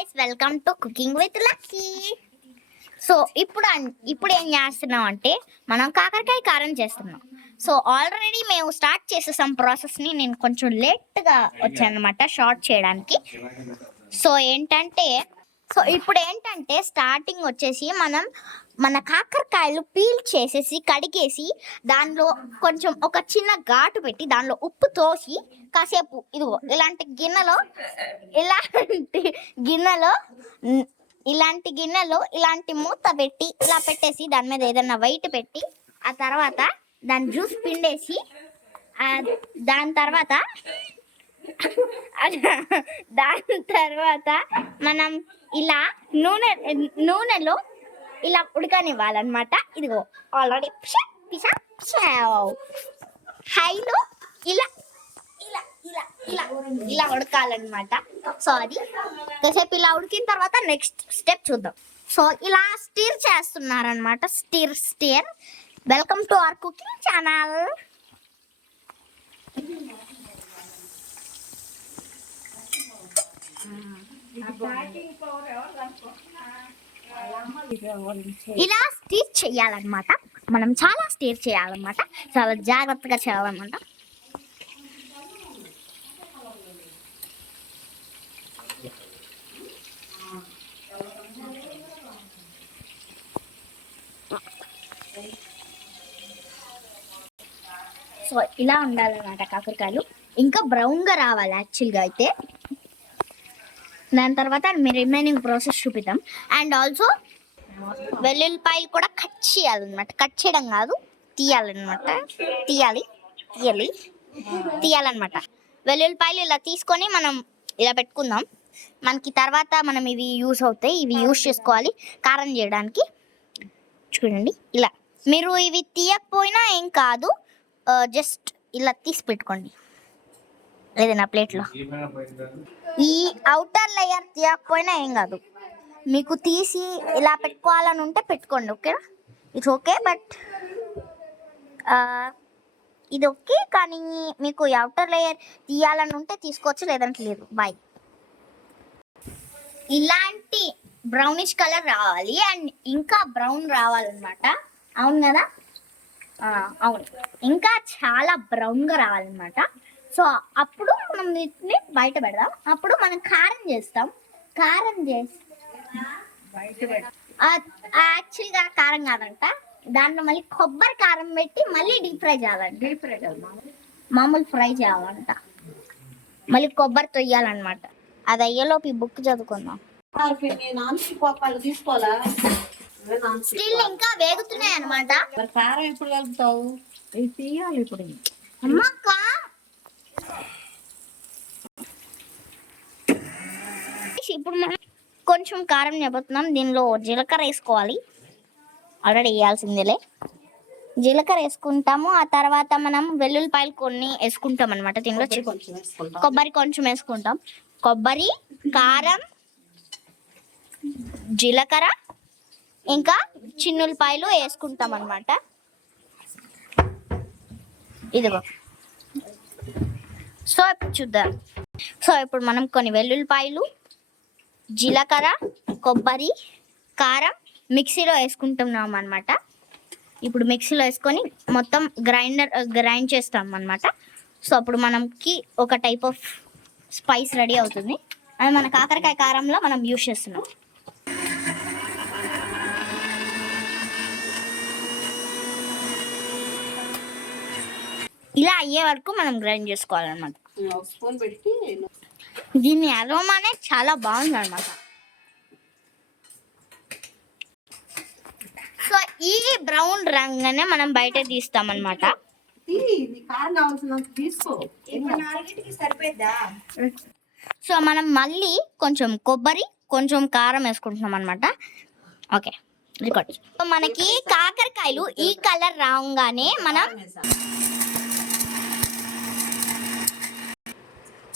Guys, welcome to cooking with lucky. So ఇప్పుడు ఏం చేస్తున్నాం అంటే మనం కాకరకాయ కారం చేస్తున్నాం. సో ఆల్రెడీ మేము స్టార్ట్ చేసేసాం ప్రాసెస్ని. నేను కొంచెం లేట్గా వచ్చాను అనమాట షార్ట్ చేయడానికి. సో ఇప్పుడు ఏంటంటే స్టార్టింగ్ వచ్చేసి మన కాకరకాయలు పీల్ చేసేసి కడిగేసి దానిలో కొంచెం ఒక చిన్న ఘాటు పెట్టి దానిలో ఉప్పు తోసి కాసేపు ఇదిగో ఇలాంటి గిన్నెలో ఇలాంటి మూత పెట్టి ఇలా పెట్టేసి దాని మీద ఏదైనా వైట్ పెట్టి ఆ తర్వాత దాని జ్యూస్ పిండేసి దాని తర్వాత మనం ఇలా నూనెలో ఇలా ఉడకనివ్వాలన్నమాట. ఇదిగో ఆల్రెడీ హైలో ఇలా ఇలా ఇలా ఇలా ఇలా ఉడకాలన్నమాట. సో అది కాసేపు ఇలా ఉడికిన తర్వాత నెక్స్ట్ స్టెప్ చూద్దాం. సో ఇలా స్టీర్ చేస్తున్నారనమాట. Stir welcome to our cooking channel. ఇలా స్టీర్ చేయాలన్నమాట. మనం చాలా స్టీర్ చేయాలన్నమాట, చాలా జాగ్రత్తగా చేయాలన్నమాట. సో ఇలా ఉండాలన్నమాట కాకరకాయలు. ఇంకా బ్రౌన్గా రావాలి యాక్చువల్గా అయితే. దాని తర్వాత రిమైనింగ్ ప్రాసెస్ చూపిద్దాం. అండ్ ఆల్సో వెల్లుల్లిపాయలు కూడా కట్ చేయాలన్నమాట. కట్ చేయడం కాదు, తీయాలన్నమాట. వెల్లుల్లిపాయలు ఇలా తీసుకొని మనం ఇలా పెట్టుకుందాం. మనకి తర్వాత మనం ఇవి యూస్ అవుతాయి, ఇవి యూస్ చేసుకోవాలి కారం చేయడానికి. చూడండి ఇలా మీరు ఇవి తీయకపోయినా ఏం కాదు, జస్ట్ ఇలా తీసి పెట్టుకోండి ఏదైనా ప్లేట్లో. ఈ అవుటర్ లేయర్ తీయకపోయినా ఏం కాదు, మీకు తీసి ఇలా పెట్టుకోవాలని ఉంటే పెట్టుకోండి, ఓకేనా? It's okay. బట్ ఇది ఓకే, కానీ మీకు అవుటర్ లేయర్ తీయాలని ఉంటే తీసుకోవచ్చు, లేదంటే లేదు. బాయ్. ఇలాంటి బ్రౌనిష్ కలర్ రావాలి అండ్ ఇంకా బ్రౌన్ రావాలన్నమాట. అవును కదా? అవును, ఇంకా చాలా బ్రౌన్గా రావాలన్నమాట. సో అప్పుడు మనం వీటిని బయట పెడదాం. అప్పుడు మనం కారం చేస్తాం. యాక్చువల్గా కారం కాదంట, దాంట్లో మళ్ళీ కొబ్బరి కారం పెట్టి మళ్ళీ డీప్ ఫ్రై చేయాలంట. మామూలు ఫ్రై చేయాలంట, మళ్ళీ కొబ్బరి తొయ్యాలన్నమాట. అది అయ్యేలోపు ఈ బుక్ చదువుకుందాం. స్టిల్ ఇంకా వేగుతున్నాయి అన్నమాట. కారం ఎప్పుడు కలుపుతావు? ఇది తీయాలి ఇప్పుడు. అమ్మక్క ఇప్పుడు మనం కొంచెం కారం చెబుతున్నాం. దీనిలో జీలకర్ర వేసుకోవాలి, ఆల్రెడీ వేయాల్సిందేలే. జీలకర్ర వేసుకుంటాము. ఆ తర్వాత మనం వెల్లుల్లిపాయలు కొన్ని వేసుకుంటాం అనమాట. దీనిలో కొబ్బరి కొంచెం వేసుకుంటాం. కొబ్బరి, కారం, జీలకర్ర, ఇంకా చిన్నులపాయలు వేసుకుంటాం అనమాట. ఇదిగో. సో ఇప్పుడు చూద్దాం. సో ఇప్పుడు మనం కొన్ని వెల్లుల్లిపాయలు, జీలకర్ర, కొబ్బరి, కారం మిక్సీలో వేసుకుంటున్నాం అనమాట. ఇప్పుడు మిక్సీలో వేసుకొని మొత్తం గ్రైండ్ చేస్తాం అనమాట. సో అప్పుడు మనకి ఒక టైప్ ఆఫ్ స్పైస్ రెడీ అవుతుంది. అది మన కాకరకాయ కారంలో మనం యూజ్ చేస్తున్నాం. ఇలా అయ్యే వరకు మనం గ్రైండ్ చేసుకోవాలన్నమాట. దీని అరోమానే చాలా బాగుంది అనమాట. సో ఈ బ్రౌన్ రంగునే మనం బయట తీస్తామన్నమాట. సో మనం మళ్ళీ కొంచెం కొబ్బరి, కొంచెం కారం వేసుకుంటున్నాం అనమాట. Okay, record. సో మనకి కాకరకాయలు ఈ కలర్ రాగానే మనం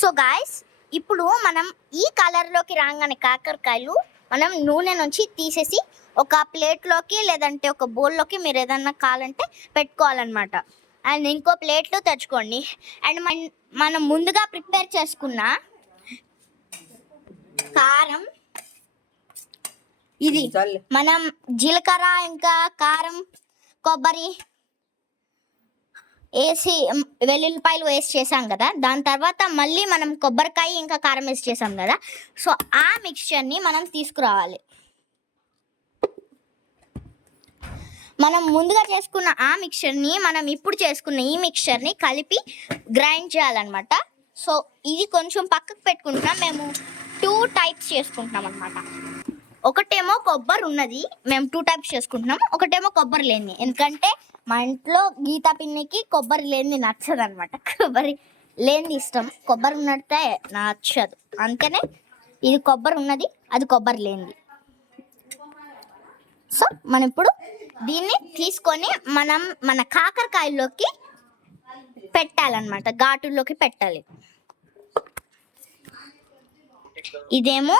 సో గాయస్ ఇప్పుడు మనం ఈ కలర్లోకి రాగానే కాకరకాయలు మనం నూనె నుంచి తీసేసి ఒక ప్లేట్లోకి లేదంటే ఒక బౌల్లోకి మీరు ఏదన్నా కావాలంటే పెట్టుకోవాలన్నమాట. అండ్ ఇంకో ప్లేట్లో తెచ్చుకోండి. అండ్ మనం ముందుగా ప్రిపేర్ చేసుకున్న కారం, ఇది మనం జీలకర్ర ఇంకా కారం కొబ్బరి వేసి వెల్లుల్లిపాయలు వేసి చేసాం కదా, దాని తర్వాత మళ్ళీ మనం కొబ్బరికాయ ఇంకా కారం వేసి చేసాం కదా. సో ఆ మిక్స్చర్ని మనం తీసుకురావాలి. మనం ముందుగా చేసుకున్న ఆ మిక్చర్ని మనం ఇప్పుడు చేసుకున్న ఈ మిక్చర్ని కలిపి గ్రైండ్ చేయాలన్నమాట. సో ఇది కొంచెం పక్కకు పెట్టుకుంటున్నాం. మేము 2 టైప్స్ చేసుకుంటున్నాం అనమాట. ఒకటేమో కొబ్బరి ఉన్నది, మేము 2 టైప్స్ చేసుకుంటున్నాం. ఒకటేమో కొబ్బరి లేని, ఎందుకంటే మా ఇంట్లో గీతా పిన్నికి కొబ్బరి లేనిది నచ్చదు అనమాట. కొబ్బరి లేనిది ఇష్టం, కొబ్బరి ఉన్నట్టే నచ్చదు. అందుకనే ఇది కొబ్బరి ఉన్నది, అది కొబ్బరి లేనిది. సో మనం ఇప్పుడు దీన్ని తీసుకొని మనం మన కాకరకాయల్లోకి పెట్టాలన్నమాట, ఘాటుల్లోకి పెట్టాలి. ఇదేమో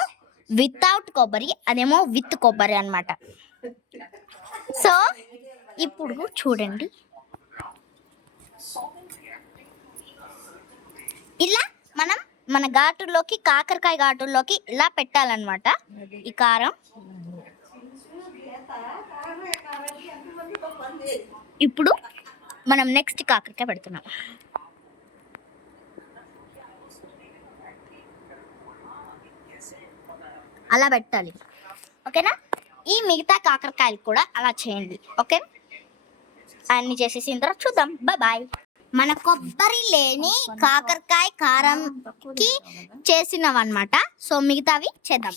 వితౌట్ కొబ్బరి, అదేమో విత్ కొబ్బరి అన్నమాట. సో ఇప్పుడు చూడండి, ఇలా మనం మన ఘాటుల్లోకి, కాకరకాయ ఘాటుల్లోకి ఇలా పెట్టాలన్నమాట ఈ కారం. ఇప్పుడు మనం నెక్స్ట్ కాకరకాయ పెడుతున్నాం. అలా పెట్టాలి, ఓకేనా? ఈ మిగతా కాకరకాయలు కూడా అలా చేయండి, ఓకే? అన్ని చేసేసిన తర్వాత చూద్దాం. బాయ్. మన కొబ్బరి లేని కాకరకాయ కారంకి చేసినవన్నమాట. సో మిగతావి చేద్దాం.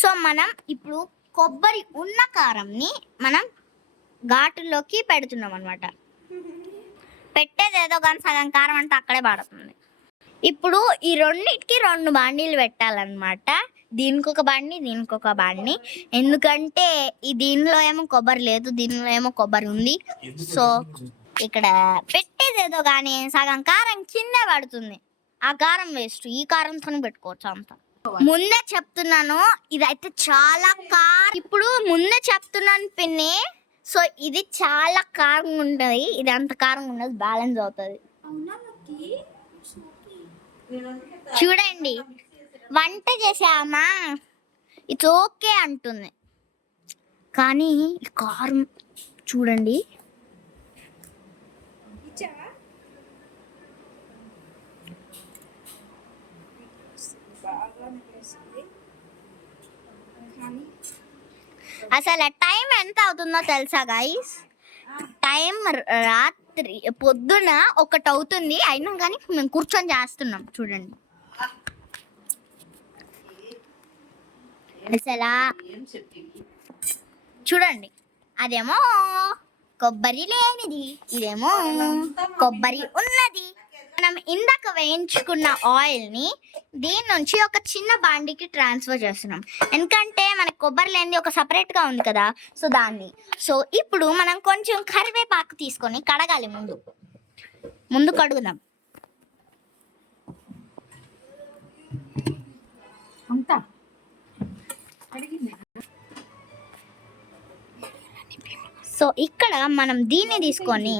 సో మనం ఇప్పుడు కొబ్బరి ఉన్న కారంని మనం ఘాటుల్లోకి పెడుతున్నాం అనమాట. పెట్టేది ఏదో కానీ సగం కారం అంటే అక్కడే పడుతుంది. ఇప్పుడు ఈ రెండింటికి 2 బాండీలు పెట్టాలన్నమాట. దీనికి ఒక బాండి, దీనికి ఒక బాండి. ఎందుకంటే దీనిలో ఏమో కొబ్బరి లేదు, దీనిలో ఏమో కొబ్బరి ఉంది. సో ఇక్కడ పెట్టేది ఏదో కానీ సగం కారం కింద పడుతుంది. ఆ కారం వేస్ట్, ఈ కారంతో పెట్టుకోవచ్చు అంత. ముందే చెప్తున్నాను, ఇదైతే చాలా కారం. ఇప్పుడు ముందే చెప్తున్నాను పిన్ని. సో ఇది చాలా కారం ఉంటుంది, ఇది అంత కారం ఉండదు, బ్యాలెన్స్ అవుతుంది. చూడండి, వంట చేసామా ఇట్స్ ఓకే అంటుంది, కానీ ఈ కారం చూడండి. అసలు టైం ఎంత అవుతుందో తెలుసా గైస్? టైం రాత్రి పొద్దున 1 అవుతుంది, అయినా కానీ మేము కూర్చొని చేస్తున్నాం. చూడండి అసలు చూడండి, అదేమో కొబ్బరి లేనిది, ఇదేమో కొబ్బరి ఉన్నది. మనం ఇందాక వేయించుకున్న ఆయిల్ని దీని నుంచి ఒక చిన్న బాండికి ట్రాన్స్ఫర్ చేస్తున్నాం, ఎందుకంటే మనకు కొబ్బరి లేనిది ఒక సపరేట్గా ఉంది కదా. సో దాన్ని ఇప్పుడు మనం కొంచెం కరివేపాకు తీసుకొని కడగాలి. ముందు కడుగుదాం. సో ఇక్కడ మనం దీన్ని తీసుకొని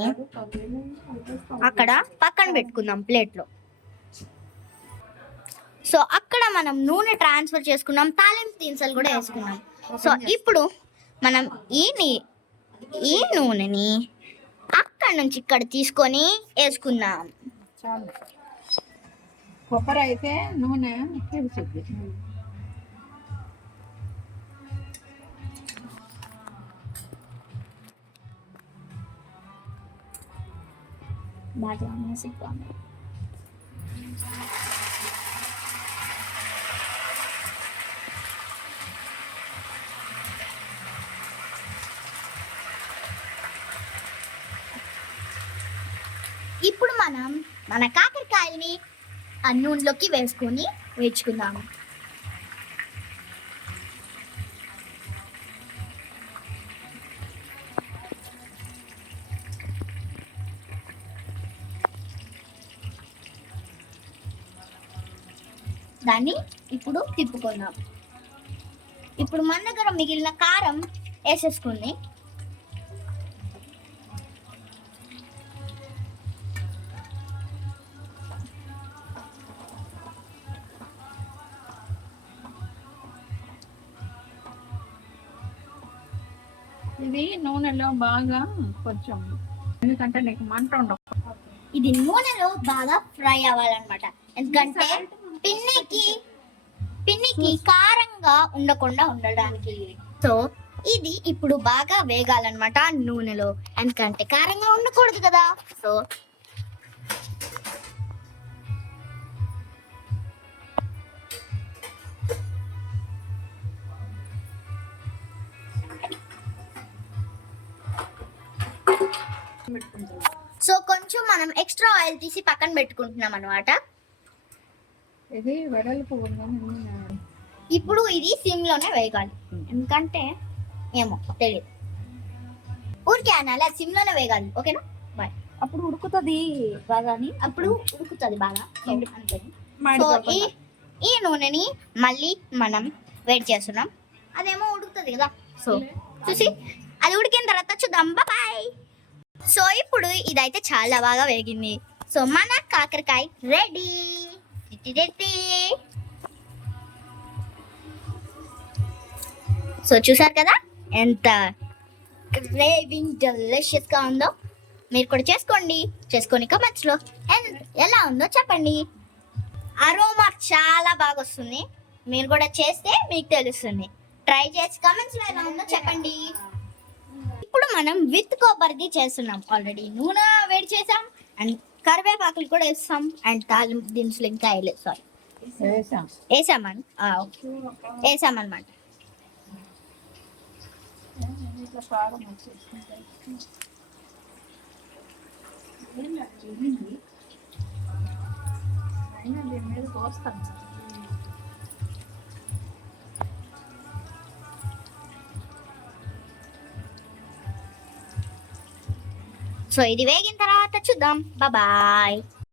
అక్కడ పక్కన పెట్టుకుందాం ప్లేట్లో. సో అక్కడ మనం నూనె ట్రాన్స్ఫర్ చేసుకున్నాం, తాలింపు దినుసులు కూడా వేసుకున్నాం. సో ఇప్పుడు మనం ఈ నూనెని అక్కడ నుంచి ఇక్కడ తీసుకొని వేసుకుందాం. కొబ్బరి అయితే నూనె బాగా వేసుకోండి. ఇప్పుడు మనం మన కాకరకాయల్ని ఆ నూనెలోకి వేసుకొని వేయించుకుందాము. దాన్ని ఇప్పుడు తిప్పుకుందాం. ఇప్పుడు మన దగ్గర మిగిలిన కారం వేసేసుకుని ఇది నూనెలో బాగా కొంచెం, ఎందుకంటే నీకు మంట ఉండవు. ఇది నూనెలో బాగా ఫ్రై అవ్వాలన్నమాట. ఎందుకంటే పిన్నికి కారంగా ఉండకుండా ఉండడానికి. సో ఇది ఇప్పుడు బాగా వేగాలన్నమాట నూనెలో, ఎందుకంటే కారంగా ఉండకూడదు కదా. సో కొంచెం మనం ఎక్స్ట్రా ఆయిల్ తీసి పక్కన పెట్టుకుంటున్నాం అనమాట. ఇది వెడల్పు ఉన్న నూనె. ఇప్పుడు ఇది సిమ్ లోనే వేగాలి, ఎందుకంటే ఏమో తెలియదు, ఊరికే అనాలి, అది సిమ్ లోనే వేగాలి. ఓకేనా, బాయ్. అప్పుడు ఉడుకుతుంది బాగాని. అప్పుడు ఉడుకుతుంది బాగా. అంతే. సో మాడిపోకుండా. ఈ నూనెని మళ్ళీ మనం వేడి చేస్తున్నాం, అదేమో ఉడుకుతుంది కదా. సో చూసి అది ఉడికిన తర్వాత చూద్దాం. బాయ్. సో ఇప్పుడు ఇదైతే చాలా బాగా వేగింది. సో మన కాకరకాయ రెడీ. సో చూసారు కదా ఎంత క్రేవింగ్ డెలిషియస్ గా ఉందో. మీరు కూడా చేసుకొని కమెంట్స్ లో ఎలా ఉందో చెప్పండి. అరోమా చాలా బాగా వస్తుంది. మీరు కూడా చేస్తే మీకు తెలుస్తుంది. ట్రై చేసి కమెంట్స్ లో ఎలా ఉందో చెప్పండి. ఇప్పుడు మనం విత్ కొబ్బరిది చేస్తున్నాం. ఆల్రెడీ నూనె వేడి చేసాం అండ్ కరివేపాకులు కూడా వేస్తాం అండ్ తాలింపు దినుసులు ఇంకా వేయలేదు. సారీ వేసాం. వేసామన్నమాట. ఇట్లా కారం వచ్చేసుకుంటాయి. అయినా దీని మీద పోస్తాం. సో ఇది వేగిన తర్వాత చూద్దాం. బాయ్.